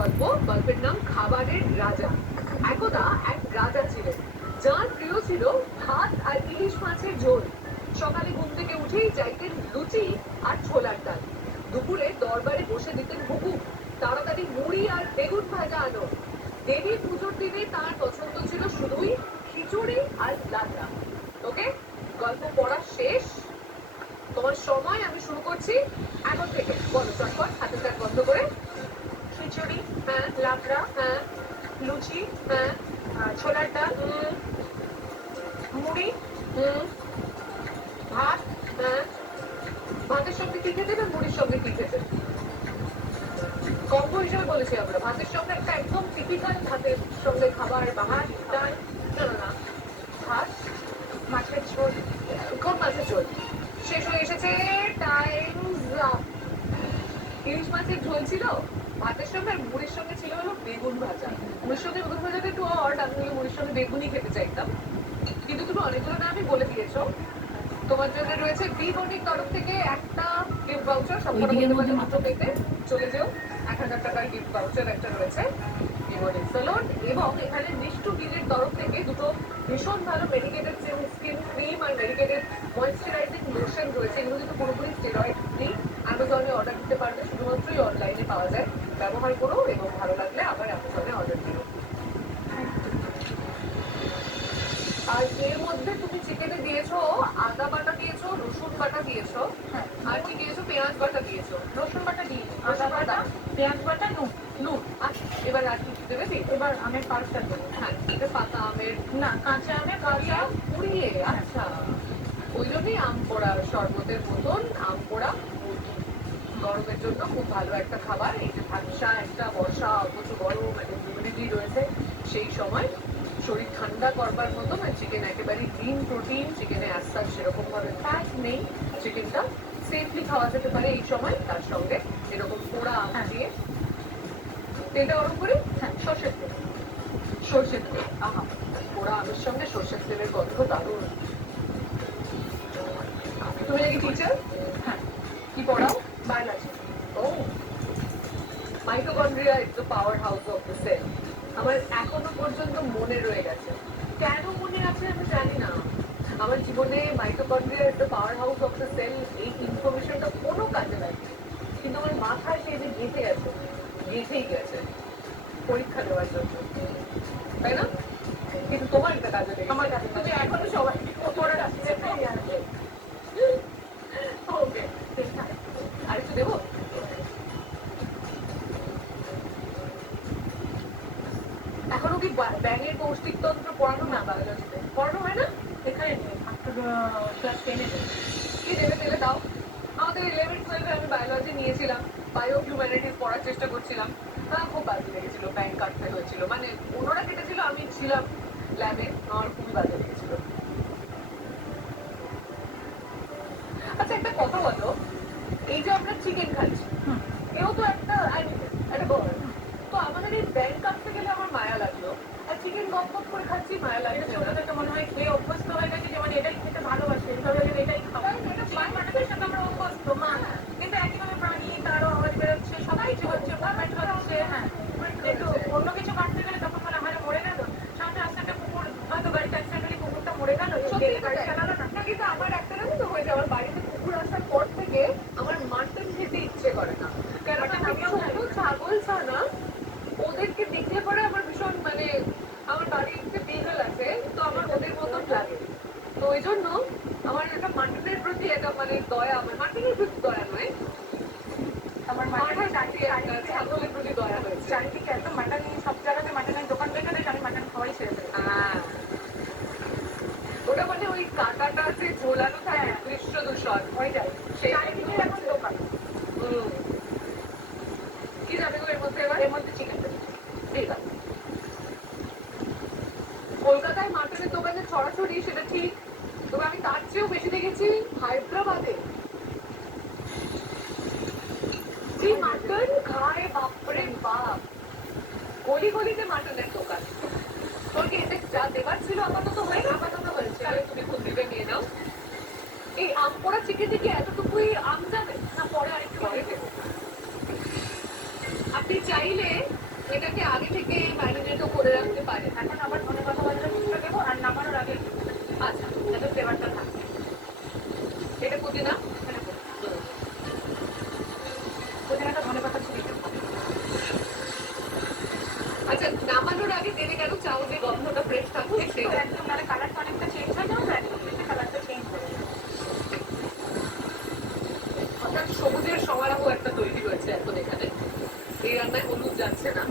গল্প। গল্পের নাম খাবারের রাজা। একদা এক রাজা ছিলেন যার প্রিয় ছিল ভাত আর ইলিশ মাছের ঝোল। সকালে ঘুম থেকে উঠেই চাইতেন লুচি আর ছোলার ডাল। দুপুরে দরবারে বসে দিতেন হুকুম, তাড়াতাড়ি মুড়ি আর বেগুন ভাজা আনো। দেবী পুজোর দিনে তার পছন্দ ছিল শুধুই খিচুড়ি আর লাবড়া। ওকে, গল্প পড়া শেষ, তোমার সময় আমি শুরু করছি এখন থেকে। বলো চটপট, হাতের কাজ বন্ধ করে। খিচুড়ি, হ্যাঁ। লাবড়া, হ্যাঁ। লুচি, হ্যাঁ। ছোলার ডাল, মুড়ি, হুম। ভাত, হ্যাঁ। ভাতের সঙ্গে কি খেতে না মুড়ির সঙ্গে কি খেতে? কম্বো হিসেবে বলেছি আমরা, ভাতের সঙ্গে একটা একদম টিপিক্যাল ভাতের সঙ্গে খাবার, ভাত ডাল। না না না, ভাত, মাছের ঝোল। কোন মাছের ঝোল? শেষ হয়ে এসেছে, টাইমস আপ। ইলিশ মাছের ঝোল ছিল ভাতের সঙ্গে, আর মুড়ির সঙ্গে ছিল হলো বেগুন ভাজা। মুড়ির সঙ্গে বেগুন ভাজাটা একটু অড, আমি হলো মুড়ির সঙ্গে বেগুনই খেতে চাইতাম। কিন্তু তুমি অনেকগুলো নামই বলে দিয়েছো। তোমার জন্য রয়েছে বি বনির তরফ থেকে একটা গিফট ভাউচার, সবকটা মাত্র পেতে চলে যেও। 1000 টাকার গিফট ভাউচার একটা রয়েছে বি বনির সেলুন। এবং এখানে মিষ্টু গিলের তরফ থেকে দুটো ভীষণ ভালো মেডিকেটেড স্কিন ক্রিম আর মেডিকেটেড ময়েশ্চারাইজিং লোশন রয়েছে। এগুলো কিন্তু পুরোপুরি স্টেরয়েড ফ্রি। অ্যামাজনে অর্ডার দিতে পারবে, শুধুমাত্রই অনলাইনে পাওয়া যায়। ব্যবহার করো এবং ভালো লাগলে আবার অ্যামাজনে অর্ডার দিও। আর এর মধ্যে তুমি চিকেনে দিয়েছো আদা বাটা দিয়েছো, রসুন বাটা দিয়েছো, হ্যাঁ, আর কি দিয়েছো? পেঁয়াজ বাটা দিয়েছো। রসুন বাটা দিই, আদা রসুন বাটা, বাটা, পেঁয়াজ বাটা, নুন। নুন। আচ্ছা, এবার আর কি দেবে? এবার আমের পাল্পটা দেবো। হ্যাঁ, এটা পাতা আমের, না, কাঁচা আমের কাঁচা কাঁচা। পুড়িয়ে। আচ্ছা, ওই জন্যই আম পোড়া শরবতের মতন আম পোড়া। গরমের জন্য খুব ভালো একটা খাবার। এই যে ঝাপসা একটা বর্ষা, অথচ গরম, একটা হিউমিডিটি রয়েছে, সেই সময় শরীর ঠান্ডা করবার মতো। আর চিকেন একেবারে লিন প্রোটিন, চিকেনে আস্তার সেরকম ভাবে ফ্যাট নেই। চিকেনটা সেফলি খাওয়া যেতে পারে এই সময়। তার সঙ্গে এরকম পোড়া আম দিয়ে তেলটা গরম করে, হ্যাঁ, সর্ষের তেল। সর্ষের তেল। আহা, পোড়া আমের সঙ্গে সর্ষের তেলের গন্ধ দারুণ। তুমি নাকি টিচার? হ্যাঁ, কি পড়াও? বায়োলজি। ও, mitochondria is the power house of the cell. আমার এখনো পর্যন্ত মনে রয়ে গেছে। কেন মনে আছে আমি জানি না। আমার জীবনে mitochondria is the power house of the cell এই ইনফরমেশনটা কোনো কাজে লাগে, কিন্তু আমার মাথায় সেই যে গেঁথে আছে, গেঁথেই গেছে পরীক্ষা দেওয়ার জন্য, তাই না? কিন্তু তোমার এটা কাজে লেগেছে। আমার কাছে তুমি এখনো সবাই পড়ে রাখছে। ওকে, আর একটু দেবো? এখনো কি ব্যাঙের পৌষ্টিকতন্ত্র পড়ানো না বায়োলজিতে? পড়ানো হয় না? এখানে নেই, ক্লাস 10-এ দেবো। কি দেবে দেবে দাও। আমাদের 11-12-এ আমি বায়োলজি নিয়েছিলাম, বায়ো হিউম্যানিটিস পড়ার চেষ্টা করছিলাম। খুব বাজে লেগেছিল, ব্যাঙ কাটতে হয়েছিল। মানে অন্যরা কেটেছিল, আমি ছিলাম ল্যাবে, আমার খুবই বাজে লেগেছিল। আচ্ছা, একটা কথা বলো, এই যে আমরা চিকেন খাচ্ছি, এও তো একটা অ্যানিমেল, একটা বার্ড। তো আমাদের এই ব্যাঙ কাটতে গেলে আমার মায়া লাগলো, আর চিকেন গপ গপ করে খাচ্ছি মায়া এটা লাগছে ছোট না। থেকে মনে হয় খেয়ে অভ্যস্ত হয়ে গেছে, যেমন এটাই খেতে ভালোবাসে, এইভাবে এটাই খাবো। চিকেন মাটনের সাথে আমরা অভ্যস্ত, মা। কিন্তু একইভাবে প্রাণী, তারও আওয়াজ বেরোচ্ছে, সব কিছু হচ্ছে, মুভমেন্ট হচ্ছে। হ্যাঁ, একটু অন্য কিছু কাটতে গেলে তখন মনে হয় মরে গেল। সামনে আসতে একটা কুকুর, হয়তো গাড়িতে অ্যাক্সিডেন্টালি কুকুরটা মরে গেল, গাড়ি চালালো না। না, কিন্তু আমার একটা জানো তো হয়ে যাওয়ার, বাড়িতে কুকুর আসার পর থেকে আমার মাটন খেতে ইচ্ছে করে না। কেন? ছোট ছাগল ছানা, ওদেরকে দেখলে পরে আমার ভীষণ, মানে আমার বাড়িতে বিড়াল আছে, তো আমার ওদের মতন লাগে। তো ওই জন্য আমার একটা মাটনের প্রতি একটা মানে দয়া, আমার মাটনের প্রতি দয়া নয়, আমার মাথায় মাটন চারটে একটা ছাগলের প্রতি দয়া হয়েছে। চারিদিকে এত মাটন, সব জায়গাতে মাটনের দোকান দেখে দেখে আমি মাটন খাওয়াই ছেড়ে দেবো। ওটা মানে ওই কাঁটাটা যে ঝোলানো থাকে, দৃশ্য দূষণ ওইটাই, সেই চারিদিকে এখন দোকান। কি যাবে গো এর মধ্যে? এবার এর মধ্যে চিকেন দেবো। ঠিক আছে। কলকাতায় মাটনের দোকানে ছড়াছড়ি, সেটা ঠিক, তবে আমি তার চেয়েও বেশি দেখেছি হায়দ্রাবাদে। যে মাটন খায়, বাপরে বাপ, গলি গলিতে মাটনের দোকান। তোর কি এতে যা দেবার ছিল আপাতত হয়ে গেল? আপাতত হয়েছে, তাহলে তুমি খুন্দিতে নিয়ে নাও। এই আম পোড়া চিকেনে কি এতটুকুই আম যাবে, না পরে আরেকটু পরে দেবো? আপনি চাইলে ম্যারিনেটও করে রাখতে পারে। এখন আবার ধনে পাতা বাজারে কিছুটা দেবো আর নামানোর আগে আচ্ছা, যাতে ফ্লেভারটা থাকে। এটা পুদিনা, এখানে পুদিনাটা ধনে পাতা ছড়িয়ে দেবো। আচ্ছা নামানোর আগে তেলে কেন চাও যে গন্ধটা ফ্রেশ থাকবে সেটা? একদম নাহলে কালারটা অনেকটা চেঞ্জ হয়ে যাবে, একদম বেশি কালারটা চেঞ্জ হয়ে যাবে। অর্থাৎ সবুজের সমারোহ একটা তৈরি হয়েছে এখন এখানে। এই রান্নায় হলুদ যাচ্ছে না,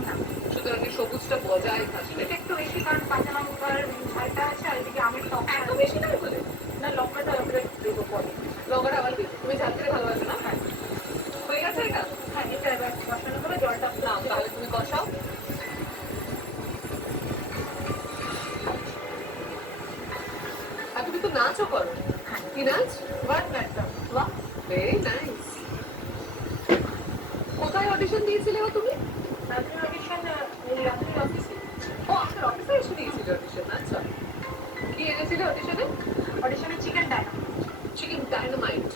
সুতরাং এই সবুজটা বজায় থাকবে। এটা একটু বেশি কারণ কাঁচা লঙ্কার ঝালটা আছে আর এদিকে আমের টক এত বেশি নয় বলে না, লঙ্কাটা ওপরে দেবো পরে। লঙ্কাটা আবার দিই। তুমি ঝাল খেতে ভালোবাসো না? হ্যাঁ হয়ে গেছে এটা? হ্যাঁ, এটা এবার বসানো করে জলটা নাও তাহলে তুমি কষাও। আর তুমি তো নাচও করো। কি নাচ? ভারতনাট্যম। বাহ, ভেরি নাইস। কোথায় অডিশন দিয়েছিলে গো তুমি? রাত্রি অডিশন এই রাত্রির অফিসে। ও আপনার অফিসে এসে দিয়েছিলে অডিশন? আচ্ছা, কি এনেছিলে অডিশনে? অডিশনে চিকেন ডায়না। Chicken dynamite.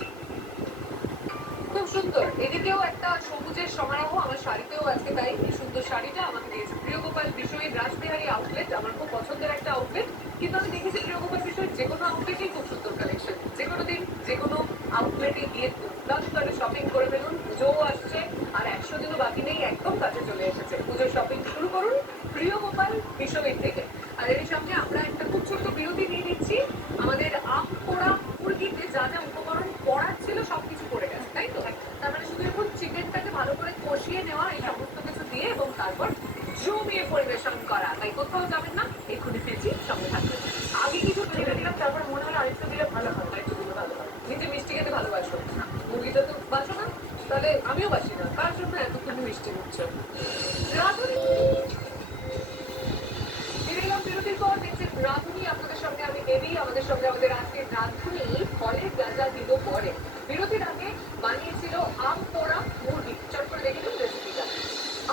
খুব সুন্দর। এদিকেও একটা সবুজের সমারোহ, আমার শাড়িতেও আজকে তাই। এই সুন্দর শাড়িটা আমাকে দিয়েছে প্রিয়গোপাল বিষয়ের রাসবিহারী আউটলেট। আমার খুব পছন্দের একটা আউটলেট, কিন্তু আমি দেখেছি প্রিয়গোপাল বিষয়ের যে কোনো আউটলেটেই খুব সুন্দর কালেকশন। যে কোনো দিন যে কোনো আউটলেটে গিয়ে দুর্দান্ত শপিং করে ফেলুন। পুজোও আসছে আর 100 দিনও বাকি নেই, একদম কাছে চলে এসেছে। পুজোর শপিং শুরু করুন প্রিয়গোপাল বিষয়ের থেকে। আর এর সঙ্গে আমরা একটা খুব ছোট্ট বিরতি নিয়ে নিচ্ছি। আমাদের আম পোড়া মুরগিতে যা যা উপকরণ পড়ার ছিল সবকিছু পড়ে গেছে, তাই তো? তার মানে শুধু এখন চিকেনটাকে ভালো করে কষিয়ে নেওয়া, এই সমস্ত কিছু দিয়ে এবং তারপর জমিয়ে পরিবেশন করা। তাই কোথাও যাবেন না, এক্ষুনি ফিরছি, সঙ্গে থাকবেন। আগে কিছু ছেড়ে দিলাম, তারপর মনে হলো আরেকটু দিলে ভালো হয়। আরেকটু দিলে ভালো হয়। নিজে মিষ্টি খেতে ভালোবাসো? মুরগিটা তো বাসো না? তাহলে আমিও বাসি না। তার জন্য এত তুমি মিষ্টি দিচ্ছ। রাধুনি ফিরে এলাম বিরতির পর। দেখছেন রাধুনি, আপনাদের সঙ্গে আমি দেবী। আমাদের সঙ্গে আমাদের আজকের রাধুনি ফলের যা যা দিল পরে। বিরতির আগে বানিয়েছিল আম পোড়া মুরগি। চট করে দেখে নিন রেসিপিটা।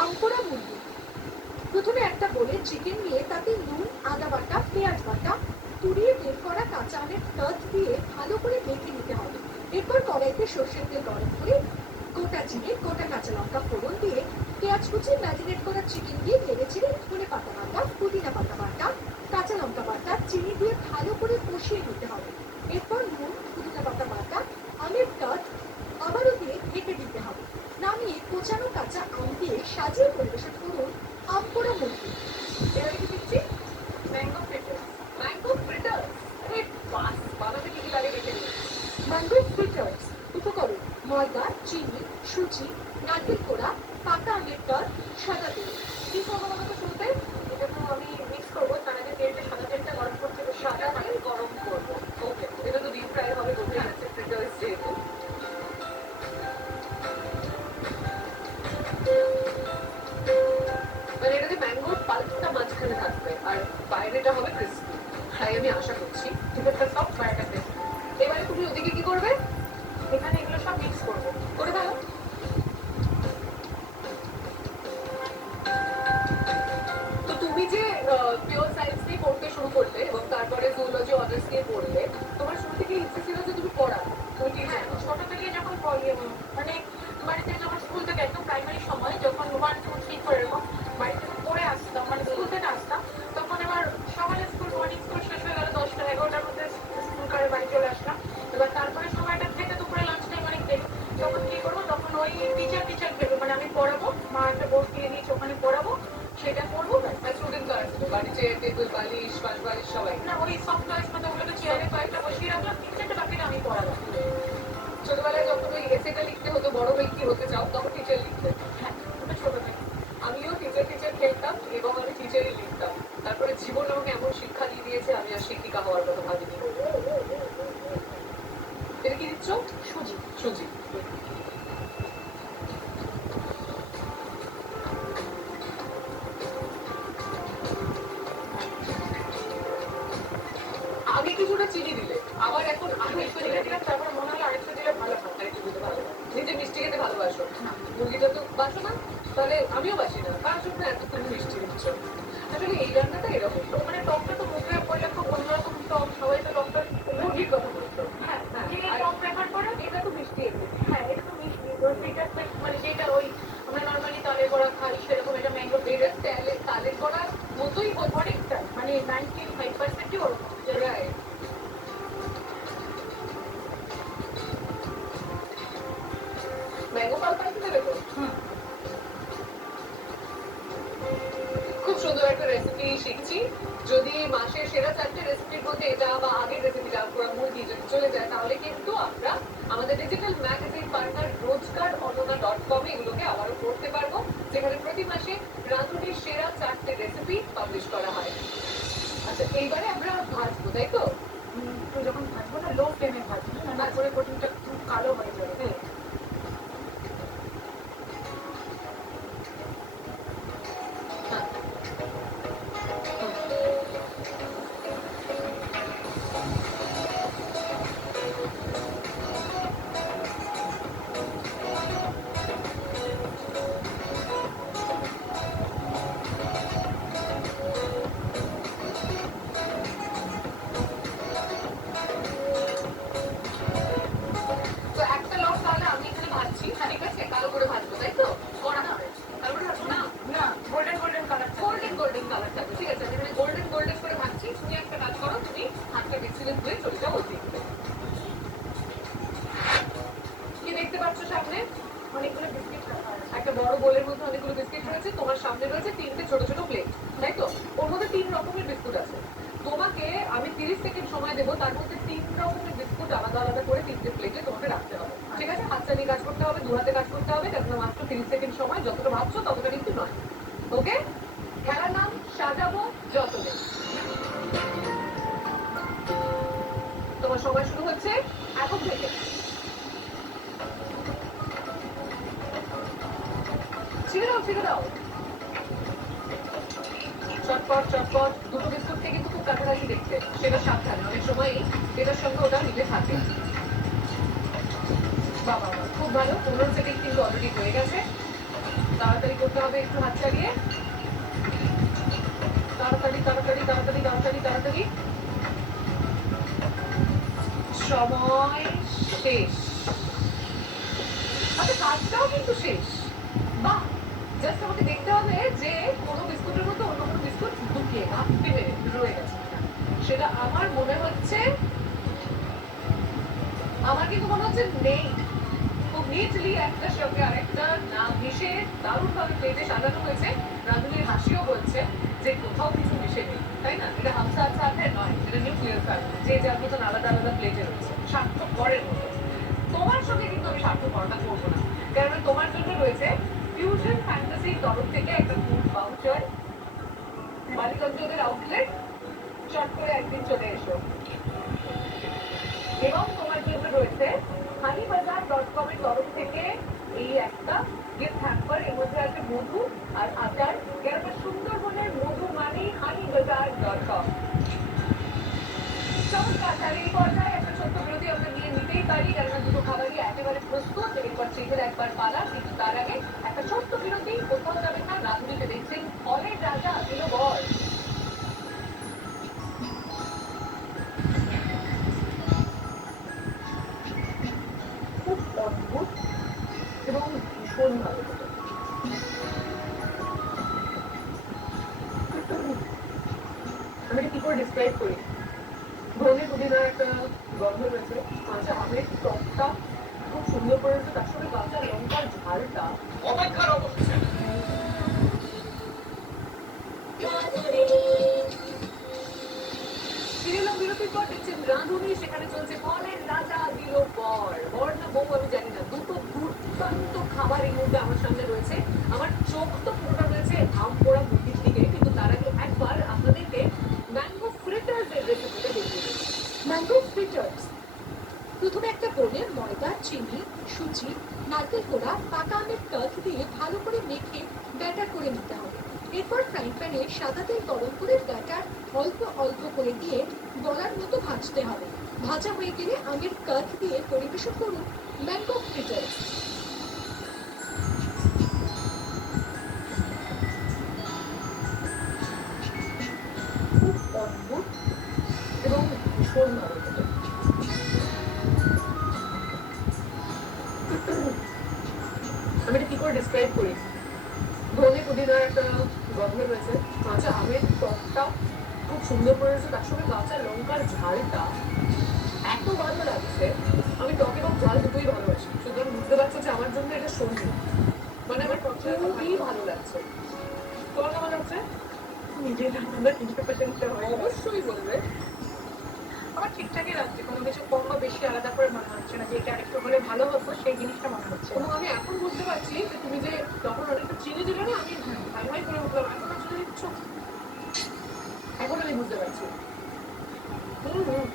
আম পোড়া মুরগি। প্রথমে একটা বলে চিকেন নিয়ে তাতে নুন, আদা বাটা, পেঁয়াজ বাটা, তুরিয়ে বের করা কাঁচা আমের টক দিয়ে ভালো করে মেখে নিতে হবে। এরপর কড়াইতে সর্ষের তেল গরম করে গোটা জিরে, গোটা কাঁচা লঙ্কা ফোড়ন দিয়ে পেঁয়াজ কুচি, ম্যারিনেট করা চিকেন দিয়ে নেড়ে চেড়ে ধনে পাতা বাটা, পুদিনা পাতা বাটা, কাঁচা লঙ্কা বাটা, চিনি দিয়ে ভালো করে কষিয়ে নিতে হবে। এরপর নুন, পুদিনা পাতা বাটা, আমের টক আবারও দিয়ে ঢেকে দিতে হবে। নামিয়ে কোচানো কাঁচা আম দিয়ে সাজিয়ে পরিবেশন করুন আম পোড়া মুরগি। এবারে কি দিচ্ছি? Mango freighter. Mango freighter. আরে বাস, বানাতে কি কি লাগে দেখে নিন। Mango fritters. উপকরণ: ময়দা, চিনি, সুজি, নারকেল কোড়া, পাকা আমের টক, সাদা তেল। কি করবো বলো তো শুরুতে? এটা তো আমি মিক্স করবো, তার আগে তেলটা, সাদা তেলটা গরম করতে হবে। সাদা তেল গরম করবো। ওকে, এটা তো ডিপ ফ্রাই হবে, বোঝা যাচ্ছে ফ্রিটার্স যেহেতু। মানে এটাতে ম্যাঙ্গোর পাল্পটা মাঝখানে থাকবে আর বাইরেটা হবে ক্রিসপি, তাই আমি আশা করছি। ভিতরটা সফট, বাইরেটা ক্রিসপি। এবারে তুমি ওদিকে কি করবে? এখানে এগুলো সব মিক্স করবো। করে ফেলো। তো তুমি যে পিওর সায়েন্স নিয়ে পড়তে শুরু করলে এবং তারপরে জুলজি অনার্স নিয়ে পড়লে, তোমার শুরু থেকে ইচ্ছে ছিল যে তুমি পড়াবে, তুমি টিচার। হ্যাঁ, ছোট থেকে যখন মানে বাড়িতে যখন স্কুল থেকে একদম প্রাইমারি সময় যখন 1, 2, 3, 4 এরকম বাড়িতে পড়ে আসতাম, মানে স্কুল থেকে আসতাম, তখন এবার সকালে স্কুল, মর্নিং স্কুল শেষ হয়ে গেল 10টা 11টার মধ্যে স্কুল করে বাড়ি চলে আসলাম। এবার তারপরে সময়টা থেকে দুপুরে লাঞ্চ টাইম অনেক দেরি, তখন কি করবো, তখন ওই টিচার ভেবে, মানে আমি পড়াবো, মা একটা বোর্ড কিনে দিয়েছে, ওখানে পড়াবো, সেটা করবো। স্টুডেন্ট তো আসবে, বাড়িতে টেবিল বালিশ, পাশ বালিশ সবাই। না, ওই সফট টয়েস মতো ওগুলোকে চেয়ারে কয়েকটা বসিয়ে রাখলাম, 3-4টে বাকিটা আমি পড়ালাম। ছোটবেলায় যখন ওই এসেটা লিখতে হতো বড় হয়ে কি হতে চাও, তখন টিচার লিখতে। হ্যাঁ, ওটা ছোট থেকে। আমিও টিচার খেলতাম এবং আমি টিচারই লিখতাম। তারপরে জীবন আমাকে এমন শিক্ষা দিয়ে দিয়েছে, আমি আর শিক্ষিকা হওয়ার কথা ভাবিনি। এটা কি দিচ্ছ? সুজি। সুজি। আগে কিছুটা চিনি দিলে, আবার এখন আরেকটু দিলে দিলাম, তারপর মনে হলো আরেকটু দিলে ভালো হয়। আরেকটু দিতে ভালো হয়। নিজে মিষ্টি খেতে ভালোবাসো? না। মুরগিটা তো বাসো না? তাহলে আমিও বাসি না। তার জন্য এত তুমি মিষ্টি দিচ্ছ। আসলে এই রান্নাটা এরকম। মানে টকটা তো মুখে পড়লে খুব অন্যরকম টক, সবাই তো টকটা মুরগির কথা বলছো। হ্যাঁ, হ্যাঁ, যে আর টক প্রেফার করে। এটা তো মিষ্টি এমনি। হ্যাঁ, এটা তো মিষ্টি, ওই ফ্রিটারটা মানে যেটা ওই আমরা নর্মালি তালের বড়া খাই সেরকম, এটা ম্যাঙ্গো এটা তেলে তালের বড়ার মতোই হচ্ছে। অনেকটা মানে 95%ই ওরকম। Right. ম্যাঙ্গো পাল পাইতে দেবে তো? খুব সুন্দর একটা রেসিপি শিখছি। যদি মাসের সেরা 4টে রেসিপির মধ্যে এটা বা আগের রেসিপিটা পুরো মুরগি যদি চলে যায়, তাহলে কিন্তু আমরা আমাদের ডিজিটাল ম্যাগাজিন পার্টনার রোজগার.com এগুলোকে আবারও পড়তে পারবো, যেখানে প্রতি মাসে রাঁধুনির সেরা 4টে রেসিপি পাবলিশ করা হয়। আচ্ছা, এইবারে আমরা ভাজবো, তাই তো? তো যখন ভাজবো না, লো ফ্লেমে ভাজবো, তারপরে প্রোটিনটা একটু কালো হয়ে যাবে। তো একটা লট তাহলে আমি এখানে ভাজছি, ঠিক আছে? কালো করে ভাজবো, তাই তো? কড়া হবে। কালো করে ভাজবো না? না, golden golden colour. Golden colour থাকবে, ঠিক আছে? আমি এখানে গোল্ডেন করে ভাজছি। তুমি একটা কাজ করো, তুমি হাতটা মিক্সিতে ধুয়ে চলে যাও ওদিকে। কি দেখতে পাচ্ছ সামনে? অনেকগুলো বিস্কিট রাখা আছে। একটা বড় বোলের মধ্যে অনেকগুলো বিস্কিট রয়েছে, তোমার সামনে রয়েছে 3টে ছোট ছোট প্লেট, তাই তো? ওর মধ্যে 3 রকমের বিস্কুট আছে। তোমাকে আমি 30 সেকেন্ড সময় দেবো, তার মধ্যে 3 রকমের বিস্কুট আলাদা আলাদা করে 3টে প্লেটে তোমাকে রাখতে হবে, ঠিক আছে? হাত চালিয়ে কাজ করতে হবে, 2 হাতে কাজ করতে হবে, কেননা মাত্র 30 সেকেন্ড সময়, যতটা ভাবছো ততটা কিন্তু নয়। ওকে? খেলার নাম সাজাবো যতনে। তোমার সময় শুরু হচ্ছে এখন থেকে। ছিঁড়ে দাও। চটপট। দুটো বিস্কুটকে কিন্তু খুব কাছাকাছি দেখতে, সেটা সাবধানে, অনেক সময় এটার সঙ্গে ওটা মিলে থাকে। বাবা, খুব ভালো। 15 সেকেন্ড কিন্তু অলরেডি হয়ে গেছে। তাড়াতাড়ি করতে হবে, একটু হাত চালিয়ে। তাড়াতাড়ি। সময় শেষ। আচ্ছা, কাজটাও কিন্তু শেষ। বাহ, জাস্ট আমাকে দেখতে হবে যে কোনো বিস্কুটের মধ্যে অন্য কোনো বিস্কুট ঢুকিয়ে রয়ে গেছে। সেটা আমার কিন্তু মনে হচ্ছে নেই। খুব নিটলি একটার সঙ্গে আরেকটা না মিশে দারুণভাবে প্লেটে সাজানো হয়েছে। রাঁধুনির হাসিও বলছে যে কোথাও কিছু মিশে নেই, তাই না? এটা হামসার সাথে নয়, এটা নিউক্লিয়ার ফ্যামিলি, যে যার মতন আলাদা আলাদা প্লেটে রয়েছে, স্বার্থপরের মতো। তোমার সঙ্গে কিন্তু আমি স্বার্থপরতা করবো না, কারণ তোমার জন্য রয়েছে ফিউশন ফ্যান্টাসির তরফ থেকে একটা ফুড ভাউচার, বালিগঞ্জের আউটলেট। চট করে একদিন চলে এসো। এবং তোমার জন্য রয়েছে honeybazaar.com এর তরফ থেকে এই একটা গিফট হ্যাম্পার। এর মধ্যে আছে মধু আর আচার। কেননা সুন্দরবনের মধু মানেই honeybazaar.com। চমৎকার। তাহলে এই পর্যায়ে একটা ছোট্ট বিরতি আমরা নিয়ে নিতেই পারি, কেননা দুটো খাবারই একেবারে প্রস্তুত। এরপর চিকের একবার পালা, কিন্তু তার আগে একটা ছোট্ট বিরতি। কোথাও যাবেন না, রাঁধুনিতে দেখছেন ফলের রাজা দিল বর। খুব অদ্ভুত এবং ভীষণ ভালো হতো। আমি এটা কি করে ডিসক্রাইব করি? ধনে পুদিনার একটা গন্ধ রয়েছে, কাঁচা আমের টকটা খুব সুন্দর করে রয়েছে, তার সঙ্গে কাঁচা লঙ্কার ঝালটা অপেক্ষার অবস্থা। সিরিয়াল বিরতির পর দেখছেন রাঁধুনি, সেখানে চলছে ফলের রাজা দিল বর। বর না বউ আমি জানি না, দুটো দুর্দান্ত খাবার এই মুহূর্তে আমার সামনে রয়েছে। আমার চোখ তো পুরোটা রয়েছে আম পোড়া মুরগির দিকে, কিন্তু তার আগে একবার আপনাদেরকে ম্যাঙ্গো ফ্রিটার্স এর রেসিপিটা দেখিয়ে দিই। Mango fritters. প্রথমে একটা বোলে ময়দা, চিনি, সুজি, নারকেল কোড়া, পাকা আমের টক দিয়ে ভালো করে মেখে ব্যাটার করে নিতে হবে। এরপর ফ্রাইং প্যানে সাদা তেল গরম করে ব্যাটার অল্প অল্প করে দিয়ে বলার মতো ভাজতে হবে। ভাজা হয়ে গেলে আমের কাঠ দিয়ে পরিবেশন করুন ম্যাঙ্গো ফ্রিটার্স। খুব অদ্ভুত এবং ভীষণ ভালো হতো। আমি এটা কি করে ডিসক্রাইব করি? ধনে পুদিনার একটা গন্ধে রয়েছে, কাঁচা আমের টকটা খুব সুন্দর করে রয়েছে, তার সঙ্গে কাঁচা লঙ্কার ঝালটা এত ভালো লাগছে। আমি টক এবং ঝাল দুটোই ভালোবাসি, সুতরাং বুঝতে পারছো যে আমার জন্য এটা সন্ধি, মানে আমার খুবই ভালো লাগছে। তোমার কেমন লাগছে? নিজের রান্নাটা নিজে পেটে নিতে হয়। অবশ্যই বলবে। আমার ঠিকঠাকই লাগছে, কোনো কিছু কম বা বেশি আলাদা করে মনে হচ্ছে না যে এটা আরেকটু হলে ভালো হতো, সেই জিনিসটা মনে হচ্ছে এবং আমি এখন বুঝতে পারছি যে তুমি যে তখন অনেকটা চিনি দিলে না, আমি ভাই ভাই করে উঠলাম, এখন আর চিনি দিচ্ছ, এখন আমি বুঝতে পারছি। হুম।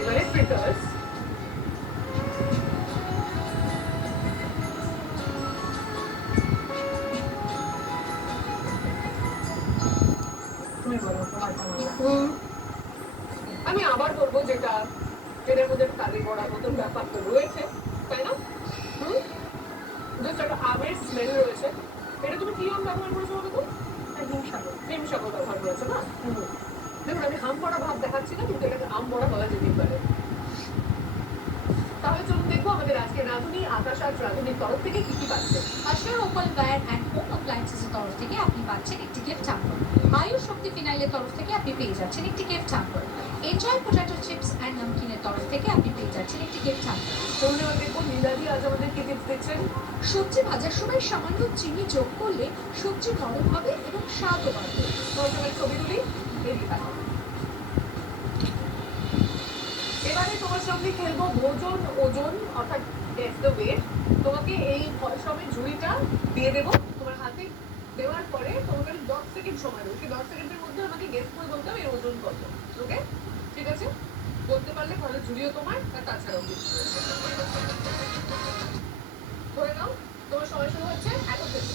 এবারে ফ্রিটার্স। তুমি বলো তোমার কেমন লাগে? আমি আবার বলবো যেটা এটার মধ্যে কালি বড়ার মতন ব্যাপার তো রয়েছে, তাই না? জাস্ট একটা আমের স্মেল রয়েছে। এটা তুমি কি আম ব্যবহার করেছো বলো তো? হিমসাগর। হিমসাগর ব্যবহার করেছো না? দেখুন, আমি আম বড়া ভাব দেখাচ্ছি না, কিন্তু এটাকে আম বড়া বলা যেতেই পারে। তাহলে চলুন দেখবো আমাদের আজকে রাঁধুনি আকাশ আজ রাঁধুনির তরফ থেকে কি কি পাচ্ছে। আশার ওপাল ফায়ার অ্যান্ড হোম অ্যাপ্লায়েন্সেসের তরফ থেকে আপনি পাচ্ছেন একটি গিফট হ্যাম্পার। আয়ুষ শক্তি ফিনাইলের তরফ থেকে আপনি পেয়ে যাচ্ছেন একটি gift hamper. Enjoy potato chips and নামকিনের তরফ থেকে আপনি পেয়ে যাচ্ছেন একটি গিফট হ্যাম্পার। চলুন এবার দেখবো নীলাদি আজ আমাদের কি টিপস দিচ্ছেন। সবজি ভাজার সময় সামান্য চিনি যোগ করলে সবজি নরম হবে এবং স্বাদও বাড়বে। তোমার সঙ্গে ছবি তুলি, রেডি থাকো। এবারে তোমার সঙ্গে খেলবো ভোজন ওজন, অর্থাৎ গেস দ্য ওয়েট। তোমাকে এই ফলসমের ঝুড়িটা দিয়ে দেবো, তোমার হাতে দেওয়ার পরে তোমাকে 10 সেকেন্ড সময় দেবো। সেই 10 সেকেন্ডের মধ্যে আমাকে গেস করে বলতে হবে এর ওজন কত। ওকে, ঠিক আছে? বলতে পারলে তাহলে ঝুড়িও তোমার, আর তাছাড়াও কিছু ধরে নাও। তোমার সময় শুরু হচ্ছে এখন থেকে।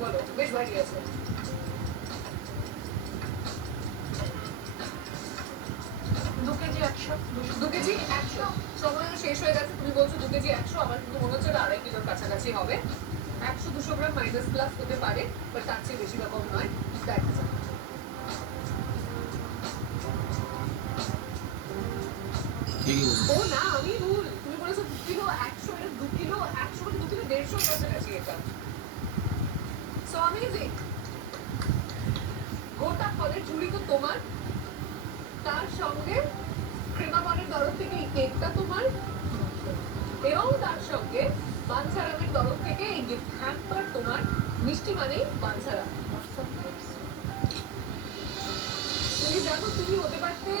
বলো, বেশ ভারী আছে। 2 কেজি 100। 2 কেজি 100 সময় শেষ হয়ে গেছে। তুমি বলছো 2 কেজি 100, আমার কিন্তু মনে হচ্ছে 2.5 কিলোর কাছাকাছি হবে। 100-200 গ্রাম মাইনাস প্লাস হতে পারে, বাট তার চেয়ে বেশি বা কম নয়। দেখা যাক। ও না, আমি ভুল। তুমি বলেছো 2 কিলো 100, এটা 2 কিলো 100 মানে 2 কিলো 150 কাছাকাছি এটা। So amazing. গোটা ফলের ঝুড়ি তো তোমার, তার সঙ্গে ক্রেমাবনের তরফ থেকে এই কেকটা তোমার, এবং তার সঙ্গে বাঞ্ছারামের তরফ থেকে এই গিফট হ্যাম্পার তোমার। মিষ্টি মানেই বাঞ্ছারাম। তুমি জানো তুমি হতে